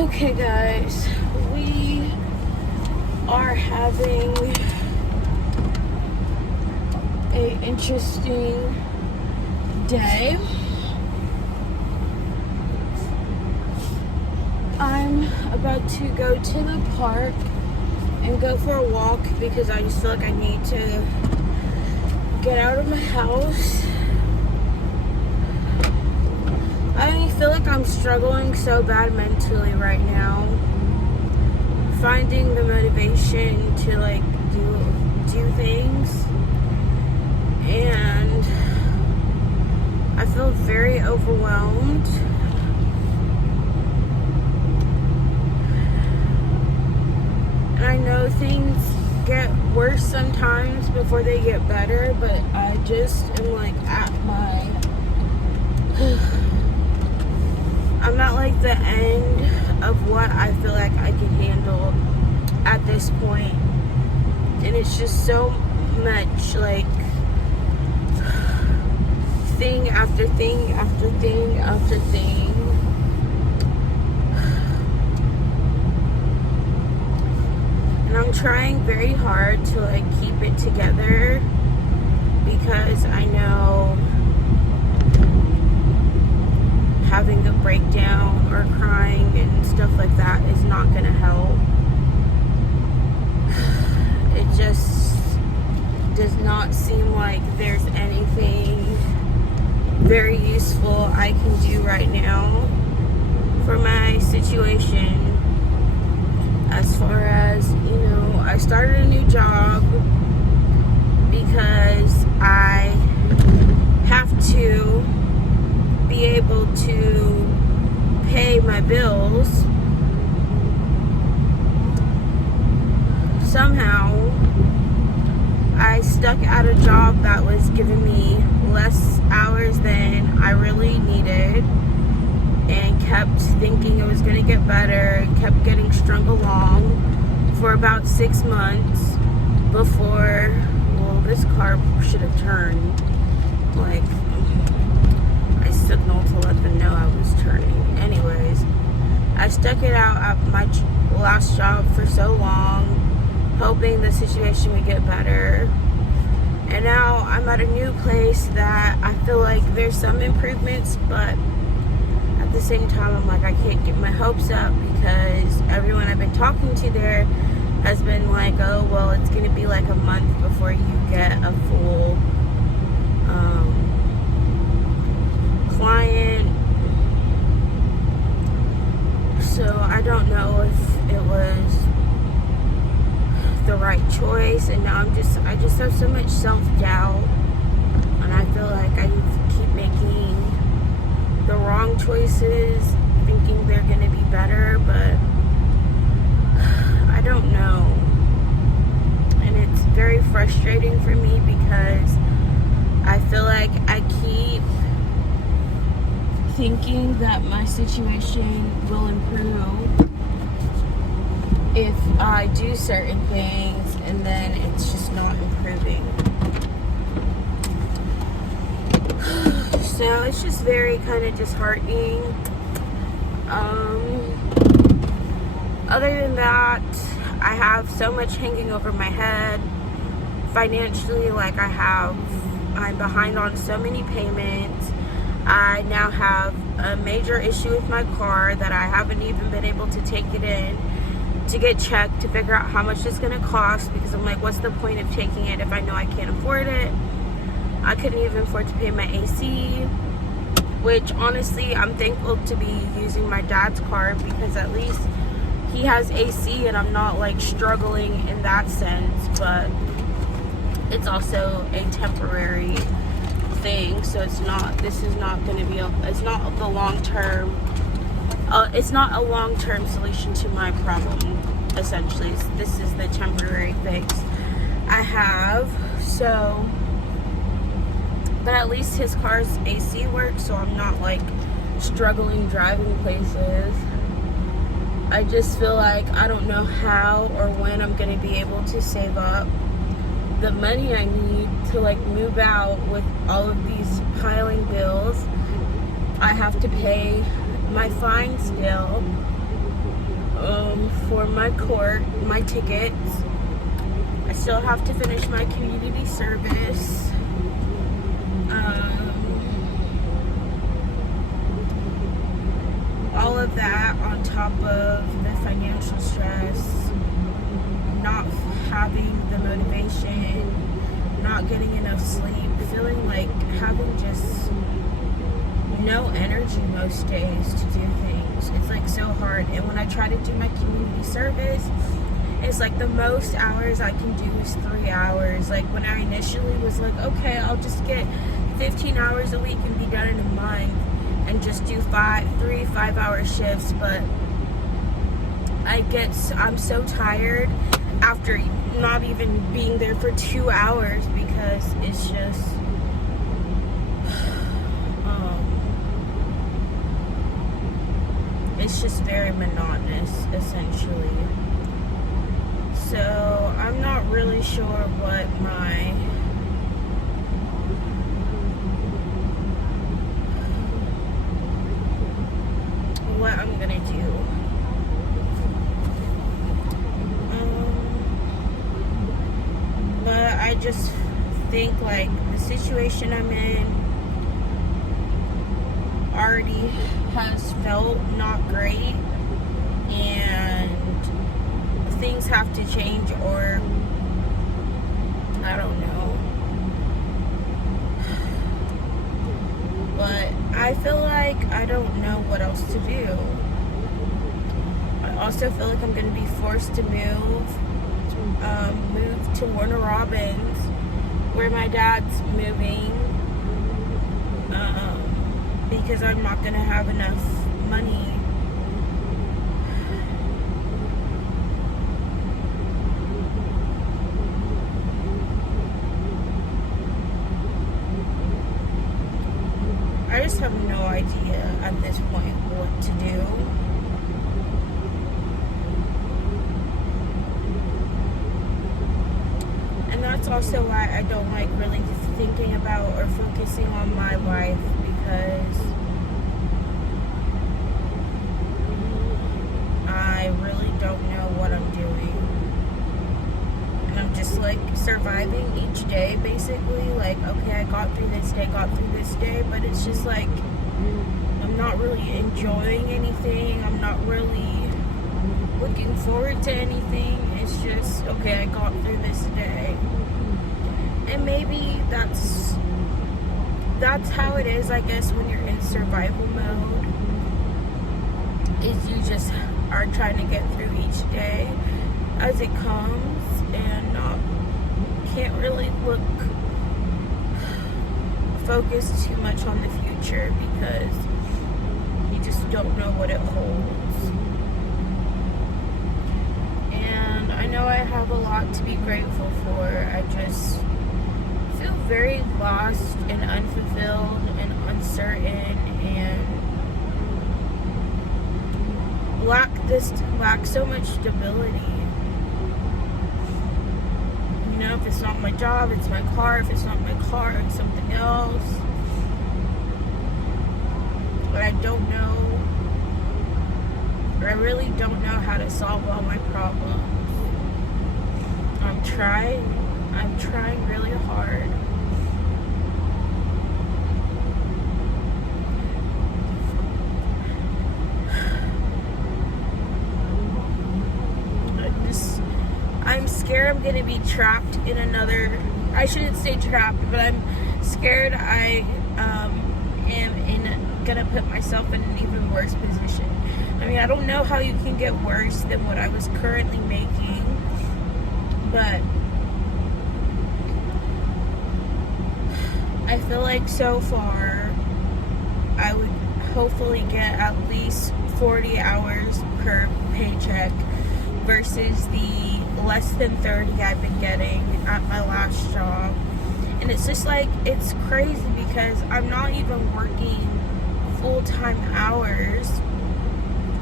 Okay, guys, we are having an interesting day. I'm about to go to the park and go for a walk because I just feel like I need to get out of my house. I feel like I'm struggling so bad mentally right now, finding the motivation to like do things, and I feel very overwhelmed. And I know things get worse sometimes before they get better, but I just am like at my I'm not like the end of what I feel like I can handle at this point. And it's just so much like thing after thing after thing after thing. And I'm trying very hard to like keep it together because I know having a breakdown or crying and stuff like that is not going to help. It just does not seem like there's anything very useful I can do right now for my situation. As far as, I started a new job because I have to be able to pay my bills. Somehow I stuck at a job that was giving me less hours than I really needed and kept thinking it was going to get better, kept getting strung along for about 6 months before, this car should have turned. Like, I signaled to let them know I was turning. Anyways, I stuck it out at my last job for so long, hoping the situation would get better. And now I'm at a new place that I feel like there's some improvements, but at the same time, I'm like, I can't get my hopes up because everyone I've been talking to there has been like, oh, well, it's going to be like a month before you get a full client. So I don't know if it was the right choice, and now I just have so much self-doubt, and I feel like I keep making the wrong choices, thinking they're going to be better, but I don't know. And it's very frustrating for me because I feel like I keep thinking that my situation will improve if I do certain things, and then it's just not improving. So it's just very kind of disheartening. Other than that, I have so much hanging over my head financially. Like I'm behind on so many payments. I now have a major issue with my car that I haven't even been able to take it in to get checked to figure out how much it's going to cost, because I'm like, what's the point of taking it if I know I can't afford it? I couldn't even afford to pay my AC, which honestly I'm thankful to be using my dad's car because at least he has AC and I'm not like struggling in that sense, but it's also a temporary thing, so it's not a long-term solution to my problem. Essentially, this is the temporary fix I have. So, but at least his car's AC works, so I'm not like struggling driving places. I just feel like I don't know how or when I'm going to be able to save up the money I need to like move out with all of these piling bills. I have to pay my fine still, for my tickets. I still have to finish my community service. All of that on top of the financial stress, not having the motivation, not getting enough sleep, feeling like having just no energy most days to do things. It's like so hard. And when I try to do my community service, it's like the most hours I can do is 3 hours. Like when I initially was like, okay, I'll just get 15 hours a week and be done in a month and just do 3 5-hour shifts. But I'm so tired after not even being there for 2 hours because it's just very monotonous, essentially. So I'm not really sure what I'm gonna do. But I just think like the situation I'm in already has felt not great, and things have to change, or I don't know. But I feel like I don't know what else to do. I also feel like I'm going to be forced to move to Warner Robins, where my dad's moving, because I'm not going to have enough money. I just have no idea at this point what to do. And that's also why I don't like really thinking about or focusing on my life, because I really don't know what I'm doing. And I'm just like surviving each day, basically. Like, okay, I got through this day, but it's just like I'm not really enjoying anything. I'm not really looking forward to anything. It's just, okay, I got through this day. And maybe that's how it is, I guess, when you're in survival mode, is you just are trying to get through each day as it comes, and can't really focus too much on the future because you just don't know what it holds. And I know I have a lot to be grateful for. I just feel very lost and unfulfilled and uncertain, and lack so much stability. You know, if it's not my job, it's my car. If it's not my car, it's something else. But I don't know, or I really don't know how to solve all my problems. I'm trying really hard. I'm scared I'm gonna be trapped in I shouldn't say trapped, but I'm scared I am gonna put myself in an even worse position. I mean, I don't know how you can get worse than what I was currently making, but I feel like so far I would hopefully get at least 40 hours per paycheck versus the less than 30 I've been getting at my last job. And it's just like, it's crazy because I'm not even working full-time hours.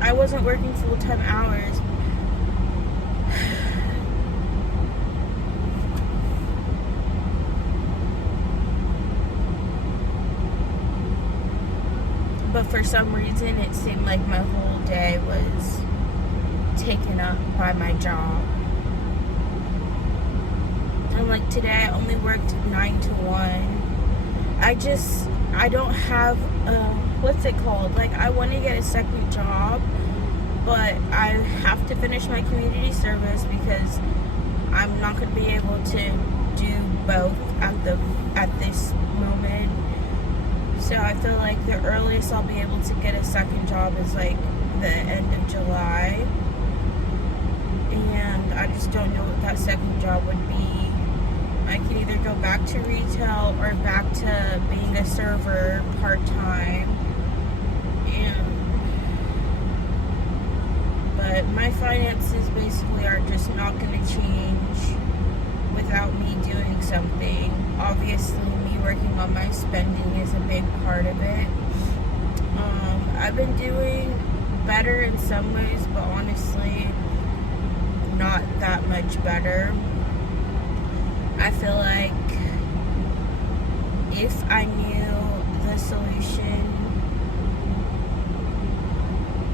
I wasn't working full-time hours. But for some reason, it seemed like my whole day was taken up by my job. And like today I only worked 9 to 1. I don't have, what's it called? Like, I want to get a second job, but I have to finish my community service because I'm not going to be able to do both at this moment. So I feel like the earliest I'll be able to get a second job is like the end of July. And I just don't know what that second job would be. I could either go back to retail or back to being a server part-time. But my finances basically are just not going to change without me doing something. Obviously, me working on my spending is a big part of it. I've been doing better in some ways, but honestly, not that much better. I feel like if I knew the solution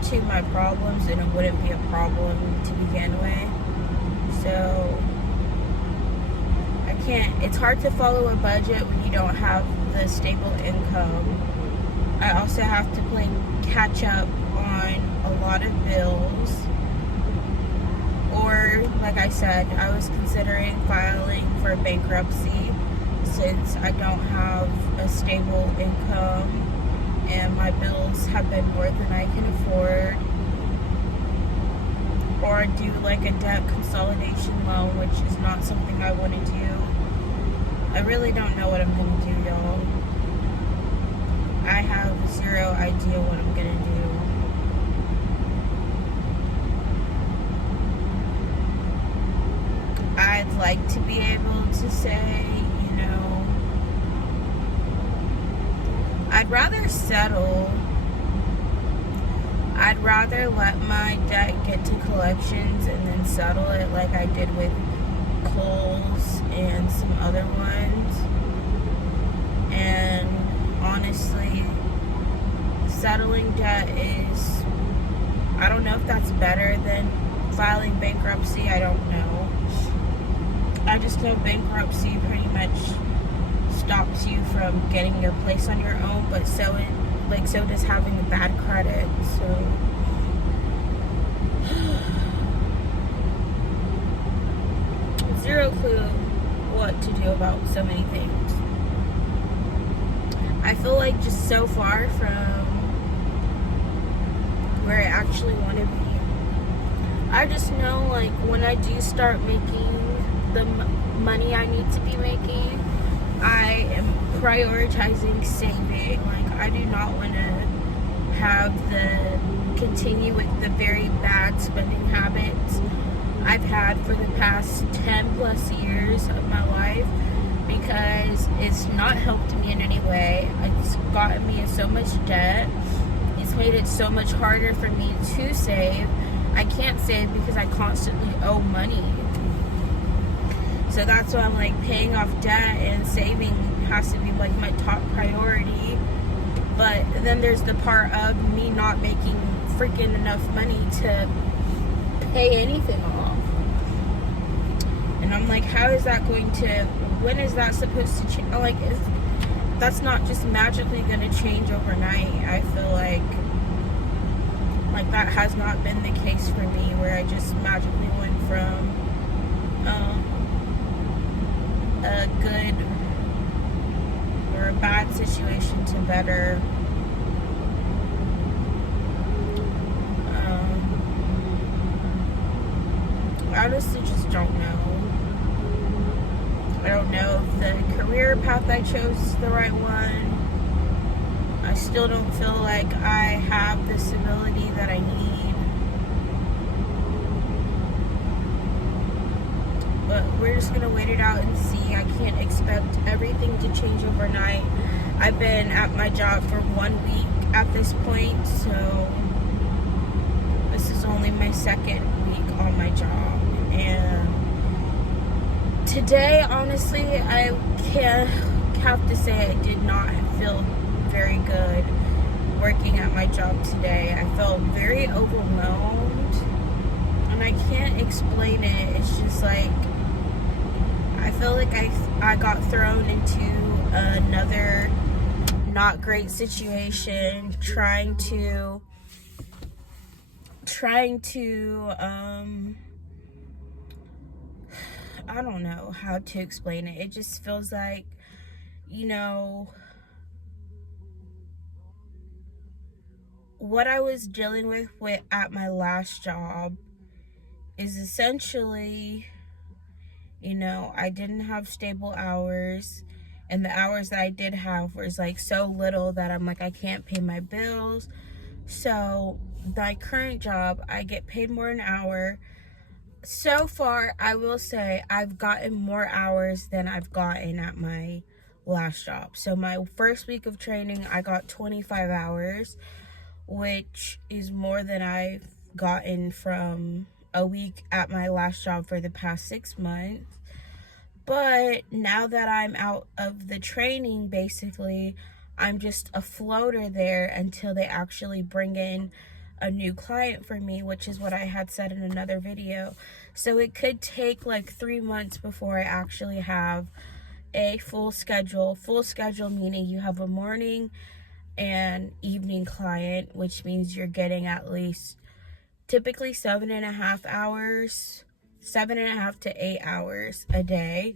to my problems, then it wouldn't be a problem to begin with. So it's hard to follow a budget when you don't have the stable income. I also have to play catch up on a lot of bills. Or, like I said, I was considering filing for bankruptcy since I don't have a stable income and my bills have been more than I can afford. Or do like a debt consolidation loan, which is not something I want to do. I really don't know what I'm going to do, y'all. I have zero idea what I'm going to do. I'd like to be able to say, you know, I'd rather settle. I'd rather let my debt get to collections and then settle it like I did with Kohl's and some other ones. And honestly, settling debt is, I don't know if that's better than filing bankruptcy. I don't know. I just know bankruptcy pretty much stops you from getting a place on your own, but so does having a bad credit. So zero clue what to do about so many things. I feel like just so far from where I actually want to be. I just know, like, when I do start making the money I need to be making, I am prioritizing saving. Like, I do not want to continue with the very bad spending habits I've had for the past 10 plus years of my life, because it's not helped me in any way. It's gotten me in so much debt. It's made it so much harder for me to save. I can't save because I constantly owe money. So that's why I'm like, paying off debt and saving has to be like my top priority. But then there's the part of me not making freaking enough money to pay anything off. And I'm like, how is that going to, when is that supposed to change? Like, that's not just magically going to change overnight. I feel like that has not been the case for me, where I just magically went from a good or a bad situation to better. I honestly just don't know. I don't know if the career path I chose is the right one. I still don't feel like I have the stability that I need. But we're just gonna wait it out and see. I can't expect everything to change overnight. I've been at my job for 1 week at this point, so this is only my second week on my job. And today, honestly, I have to say I did not feel very good working at my job today. I felt very overwhelmed and I can't explain it. It's just like I feel like I got thrown into another not great situation, trying to I don't know how to explain it. It just feels like, you know, what I was dealing with at my last job is essentially, you know, I didn't have stable hours, and the hours that I did have was like so little that I'm like, I can't pay my bills. So my current job, I get paid more an hour. So far, I will say I've gotten more hours than I've gotten at my last job. So my first week of training, I got 25 hours, which is more than I've gotten from a week at my last job for the past 6 months. But now that I'm out of the training, basically, I'm just a floater there until they actually bring in a new client for me, which is what I had said in another video. So it could take like 3 months before I actually have a full schedule. Full schedule meaning you have a morning and evening client, which means you're getting at least typically 7.5 hours, 7.5 to 8 hours a day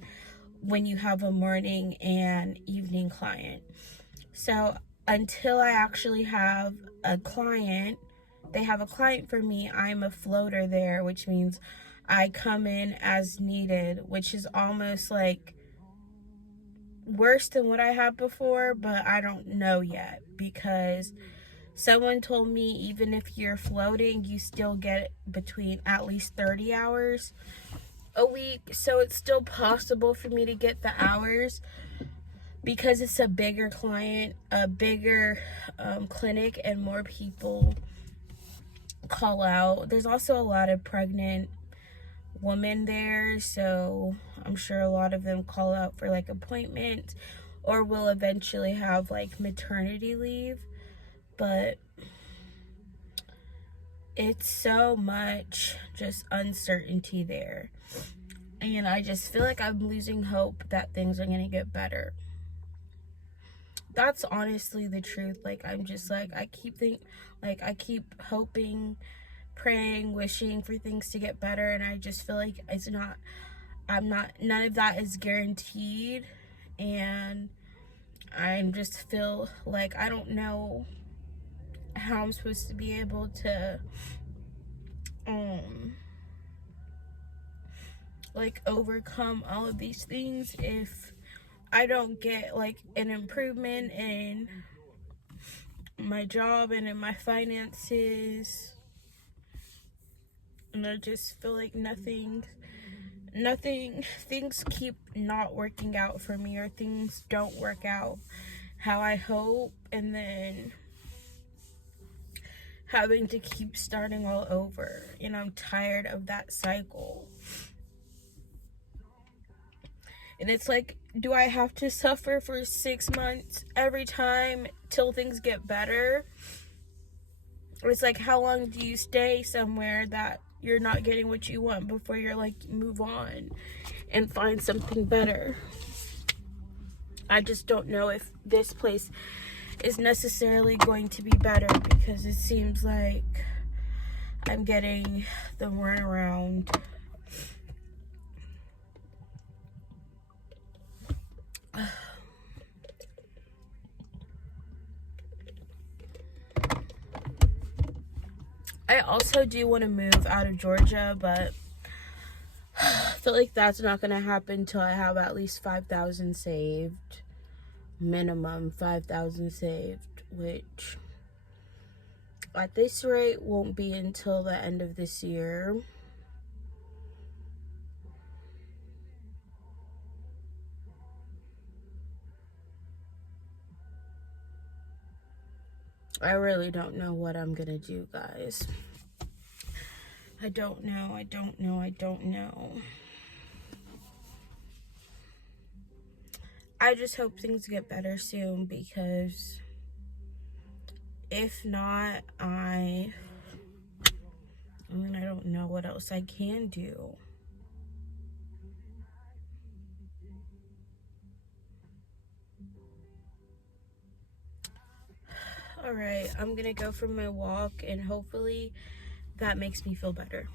when you have a morning and evening client. So until I actually have a client, they have a client for me, I'm a floater there, which means I come in as needed, which is almost like worse than what I had before, but I don't know yet, because someone told me even if you're floating, you still get between at least 30 hours a week. So it's still possible for me to get the hours because it's a bigger client, a bigger clinic, and more people call out. There's also a lot of pregnant women there, so I'm sure a lot of them call out for like appointments or will eventually have like maternity leave. But it's so much just uncertainty there, and I just feel like I'm losing hope that things are gonna get better. That's honestly the truth. Like, I'm just like, I keep hoping, praying, wishing for things to get better, and I just feel like none of that is guaranteed. And I just feel like I don't know how I'm supposed to be able to like overcome all of these things if I don't get like an improvement in my job and in my finances. And I just feel like things keep not working out for me, or things don't work out how I hope, and then having to keep starting all over. And I'm tired of that cycle. And it's like, do I have to suffer for 6 months every time till things get better? Or it's like, how long do you stay somewhere that you're not getting what you want before you're like, move on and find something better? I just don't know if this place is necessarily going to be better, because it seems like I'm getting the runaround. I also do want to move out of Georgia, but I feel like that's not going to happen until I have at least 5,000 saved. Minimum 5,000 saved, which at this rate won't be until the end of this year. I really don't know what I'm gonna do, guys. I don't know. I just hope things get better soon, because if not, I And I don't know what else I can do. All right, I'm gonna go for my walk and hopefully that makes me feel better.